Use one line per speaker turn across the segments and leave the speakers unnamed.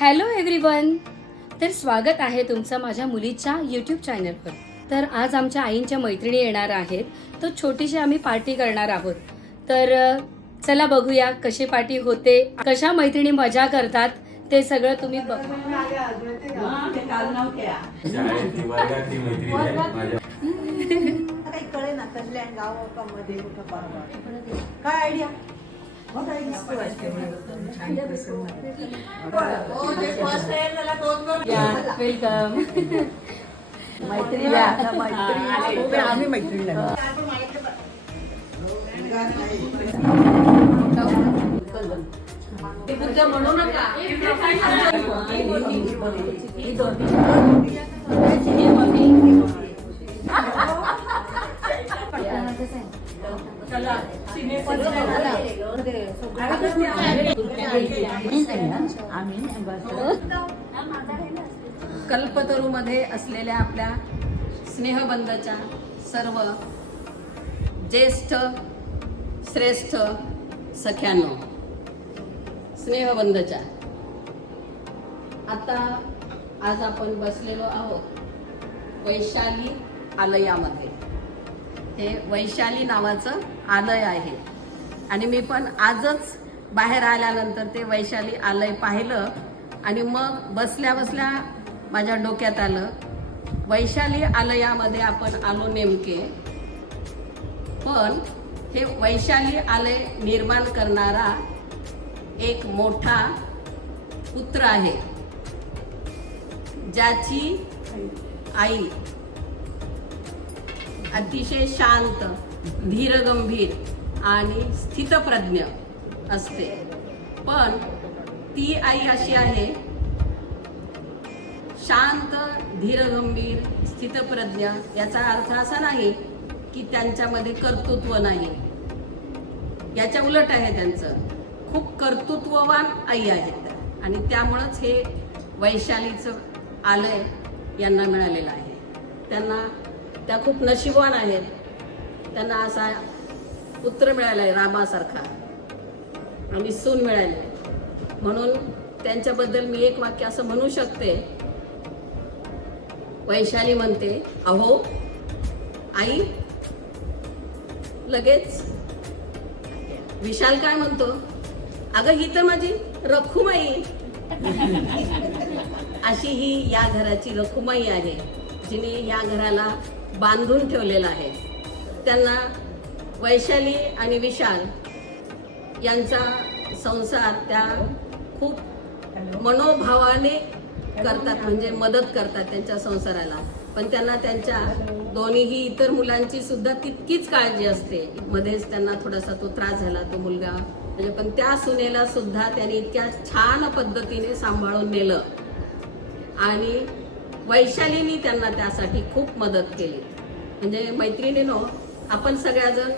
Hello everyone तर स्वागत आहे तुमचं माझ्या मुलीच्या यूट्यूब चॅनलवर तर आज आमच्या आईंच्या मैत्रिणी येणार आहेत. तर छोटीशी आम्ही पार्टी करणार आहोत. तर चला बघूया कशी पार्टी होते कशा मैत्रिणी मजा करतात ते सगळं तुम्ही बघा.
शाळेतली वर्गातली मैत्रीण आहे माझ्या
काही
कल्पतरूमध्ये असलेल्या आपल्या स्नेहबंधच्या सर्व ज्येष्ठ श्रेष्ठ सख्यानो स्नेहबंधच्या. आता आज आपण बसलेलो आहोत वैशाली आलयामध्ये. हे वैशाली नावाचं आलय आहे. आणि मी पण आजच बाहेर आल्यानंतर ते वैशाली आलय पाहिलं आणि मग बसल्या बसल्या माझ्या डोक्यात आलं वैशाली आलयामध्ये आपण आलो नेमके. पण हे वैशाली आलय निर्माण करणारा एक मोठा पुत्र आहे ज्याची आई अतिशय शांत धीरगंभीर आणि स्थितप्रज्ञ असते. पण ती आई अशी आहे शांत धीरगंभीर स्थितप्रज्ञ याचा अर्थ असा नाही की त्यांच्यामध्ये कर्तृत्व नाही. याच्या उलट आहे त्यांचं. खूप कर्तृत्ववान आई आहेत आणि त्यामुळंच हे वैशालीचं आलय यांना मिळालेलं आहे. त्यांना त्या खूप नशिबवान आहेत. त्यांना असा पुत्र मिळाला आहे रामासारखा. आणि सून मिळाली. म्हणून त्यांच्याबद्दल मी एक वाक्य असं म्हणू शकते. वैशाली म्हणते अहो आई लगेच विशाल काय म्हणतो? अगं ही तर माझी रखुमाई. अशी ही या घराची रखुमाई आहे जिने या घराला बांधून ठेवलेलं आहे. त्यांना वैशाली आणि विशाल यांचा संसार त्या खूप मनोभावाने करतात म्हणजे मदत करतात त्यांच्या संसाराला. पण त्यांना त्यांच्या दोन्हीही इतर मुलांची सुद्धा तितकीच काळजी असते. मध्येच त्यांना थोडासा तो त्रास झाला तो मुलगा. म्हणजे पण त्या सुनेला सुद्धा त्यांनी इतक्या छान पद्धतीने सांभाळून नेलं. आणि वैशालीनी त्यांना त्यासाठी खूप मदत केली. म्हणजे मैत्रिणीनो आपण सगळ्याजण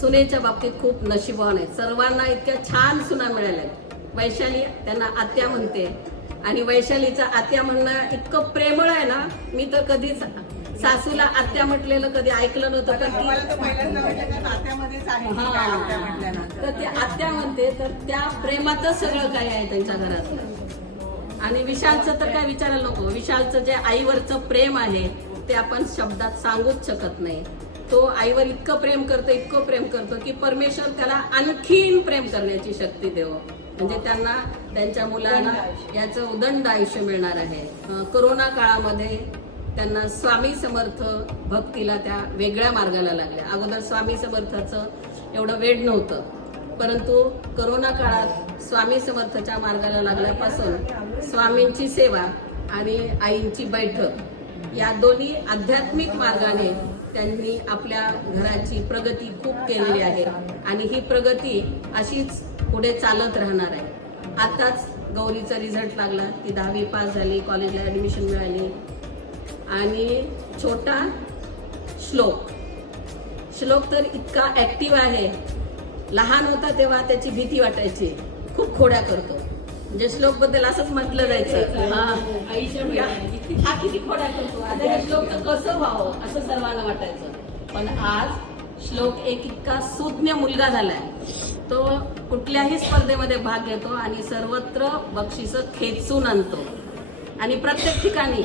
सुनेच्या बाबतीत खूप नशिबवान आहेत. सर्वांना इतक्या छान सुना मिळाल्या. वैशाली त्यांना आत्या म्हणते. आणि वैशालीचं आत्या म्हणणं इतकं प्रेमळ आहे ना मी तर कधीच सासूला आत्या म्हटलेलं कधी ऐकलं नव्हतं पण
आहे.
तर ती आत्या म्हणते तर त्या प्रेमातच सगळं काही आहे त्यांच्या घरातलं आणि विशालचं तर काय विचारायला नको. विशालचं जे आईवरचं प्रेम आहे ते आपण शब्दात सांगूच शकत नाही. तो आईवर इतकं प्रेम करतो इतकं प्रेम करतो की परमेश्वर त्याला आणखीन प्रेम करण्याची शक्ती देव. म्हणजे त्यांना त्यांच्या मुलांना याचं उदंड आयुष्य मिळणार आहे. करोना काळामध्ये त्यांना स्वामी समर्थ भक्तीला त्या वेगळ्या मार्गाला लागल्या. अगोदर स्वामी समर्थाचं एवढं वेड नव्हतं. परंतु करोना काळात स्वामी समर्थच्या मार्गाला लागल्यापासून स्वामींची सेवा आणि आईंची बैठक या दोन्ही आध्यात्मिक मार्गाने त्यांनी आपल्या घराची प्रगती खूप केलेली आहे. आणि ही प्रगती अशीच पुढे चालत राहणार आहे. आताच गौरीचा रिझल्ट लागला. ती दहावी पास झाली कॉलेजला ॲडमिशन मिळाली. आणि छोटा श्लोक. श्लोक तर इतका ऍक्टिव्ह आहे. लहान होता तेव्हा त्याची भीती वाटायची. खूप खोड्या करतो. म्हणजे श्लोकबद्दल असंच म्हटलं जायचं. हा. किती खोड्या करतो. आता हे श्लोक तर कसं व्हावं असं सर्वांना वाटायचं. पण आज श्लोक एक इतका सुज्ञ मुलगा झालाय. तो कुठल्याही स्पर्धेमध्ये भाग घेतो आणि सर्वत्र बक्षिस खेचून आणतो. आणि प्रत्येक ठिकाणी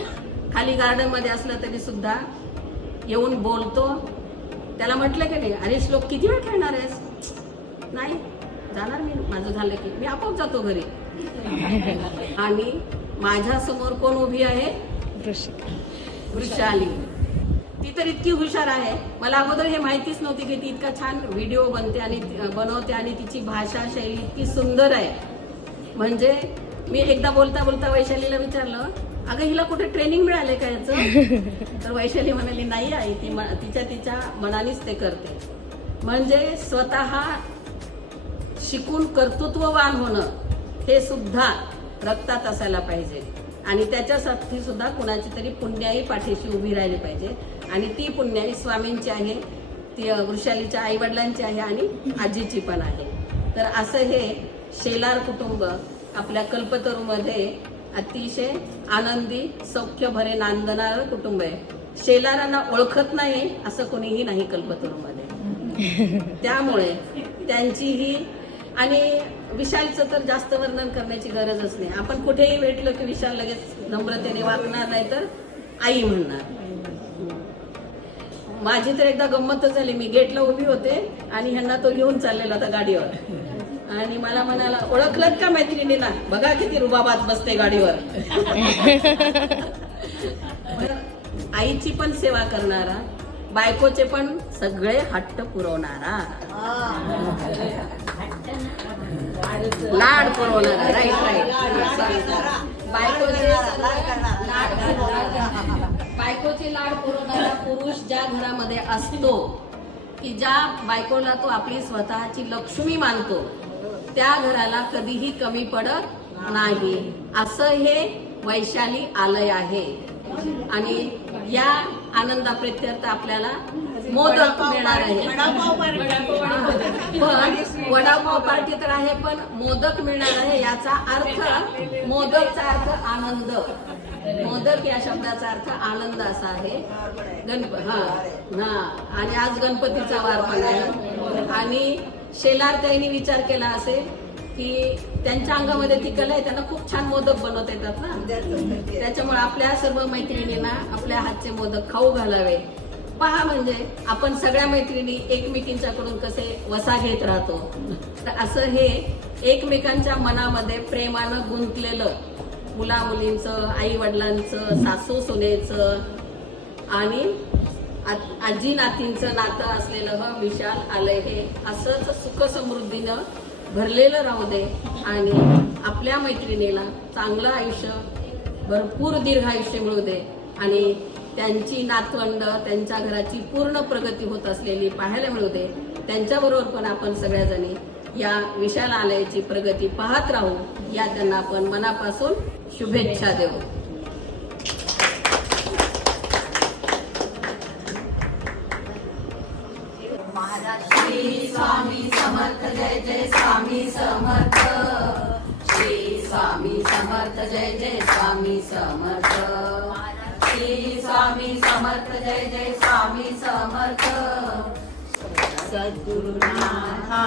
खाली गार्डनमध्ये असलं तरी सुद्धा येऊन बोलतो. त्याला म्हटलं की नाही अरे श्लोक किती वेळ खेळणार आहेस? नाही जाणार मी. माझं झालं की मी आपोआप जातो घरी. आणि माझ्यासमोर कोण उभी आहे? वृषाली. ती तर इतकी हुशार आहे. मला अगोदर हे माहितीच नव्हती की ती इतका छान व्हिडिओ बनते आणि बनवते आणि तिची भाषा शैली इतकी सुंदर आहे. म्हणजे मी एकदा बोलता बोलता वैशालीला विचारलं अगं हिला कुठे ट्रेनिंग मिळाले का याचं? तर वैशाली म्हणाली नाही आई ती तिच्या तिच्या मनानेच ते करते. म्हणजे स्वतः शिकून कर्तृत्ववान होणं हे सुद्धा रक्तात असायला पाहिजे. आणि त्याच्यासाठी सुद्धा कुणाची तरी पुण्याई पाठीशी उभी राहिली पाहिजे. आणि ती पुण्याई स्वामींची आहे ती वृषालीच्या आईवडिलांची आहे आणि आजीची पण आहे. तर असं हे शेलार कुटुंब आपल्या कल्पतरूमध्ये अतिशय आनंदी सौख्य भरे नांदणारं कुटुंब आहे. शेलारांना ओळखत नाही असं कोणीही नाही कल्पतरूमध्ये. त्यामुळे त्यांची ही आणि विशालचं तर जास्त वर्णन करण्याची गरजच नाही. आपण कुठेही भेटलो की विशाल लगेच नम्रतेने वागणार नाही तर आई म्हणणार. माझी तर एकदा गंमतच झाली. मी गेटला उभी होते आणि ह्यांना तो घेऊन चाललेला होता गाडीवर. आणि मला म्हणाला ओळखलत का मैत्रिणीला? बघा किती रुबाबात बसते गाडीवर. आईची पण सेवा करणारा बायकोचे पण सगळे हट्ट पुरवणारा. लाड पुरवणारा राईट राईट बायकोचे लाड बायकोचे लाड पुरवणारा पुरुष ज्या घरामध्ये असतो की ज्या बायकोला तो आपली स्वतःची लक्ष्मी मानतो त्या घराला कधीही कमी पडत नाही. असं हे वैशाली आलय आहे. आणि या आनंदाप्रित्यर्थ आपल्याला मोदक मिळणार आहे. पण वडापाव पार्टी तर आहे पण मोदक मिळणार आहे याचा अर्थ मोदकचा अर्थ आनंद. मोदक या शब्दाचा अर्थ आनंद असा आहे. गणप हा हा. आणि आज गणपतीचा वार पण आहे. आणि शेलार त्यांनी विचार केला असेल की त्यांच्या अंगामध्ये ती कला आहे त्यांना खूप छान मोदक बनवता येतात ना. त्याच्यामुळे आपल्या सर्व मैत्रिणींना आपल्या हातचे मोदक खाऊ घालावे. पहा म्हणजे आपण सगळ्या मैत्रिणी एकमेकींच्याकडून कसे वसा घेत राहतो. तर असं हे एकमेकांच्या मनामध्ये प्रेमानं गुंतलेलं मुला मुलींचं आई वडिलांचं सासू सुनेचं आणि आजी नातींचं नातं असलेलं ह विशाल आलंय हे असंच सुख समृद्धीनं भरलेलं राहू दे आणि आपल्या मैत्रिणीला चांगलं आयुष्य भरपूर दीर्घ आयुष्य मिळू दे आणि त्यांची नातवंड त्यांच्या घराची पूर्ण प्रगती होत असलेली पाहायला मिळवते त्यांच्याबरोबर पण आपण सगळ्याजणी या विशाल आलयाची प्रगती पाहत राहू. या त्यांना आपण मनापासून शुभेच्छा देऊ. श्री स्वामी समर्थ जय जय स्वामी समर्थ. श्री स्वामी समर्थ जय जय स्वामी समर्थ.
स्वामी समर्थ जय जय स्वामी समर्थ. सद्गुरुनाथा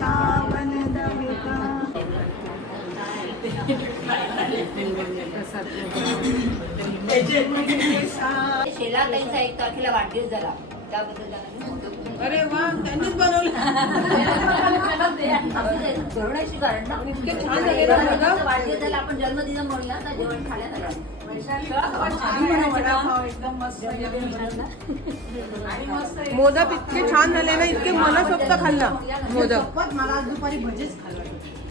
सावन दमका
शेला त्यांचा एक तारखेला वाढदिवस झाला. त्याबद्दल
अरे वा त्यांनीच बनवलं.
जेवणाची कारण ना?
इतके छान झाले ना
आपण जन्मदिन म्हणूया तर जेवण खाण्यात आलं
एकदम मस्त
मोदक इतके छान झाले ना इतके मनसोक्त खाल्लं. मोदक.
मला आज दुपारी भजीच खाल्लं.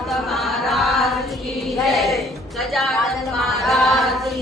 महाराज
की
जय गजानन महाराज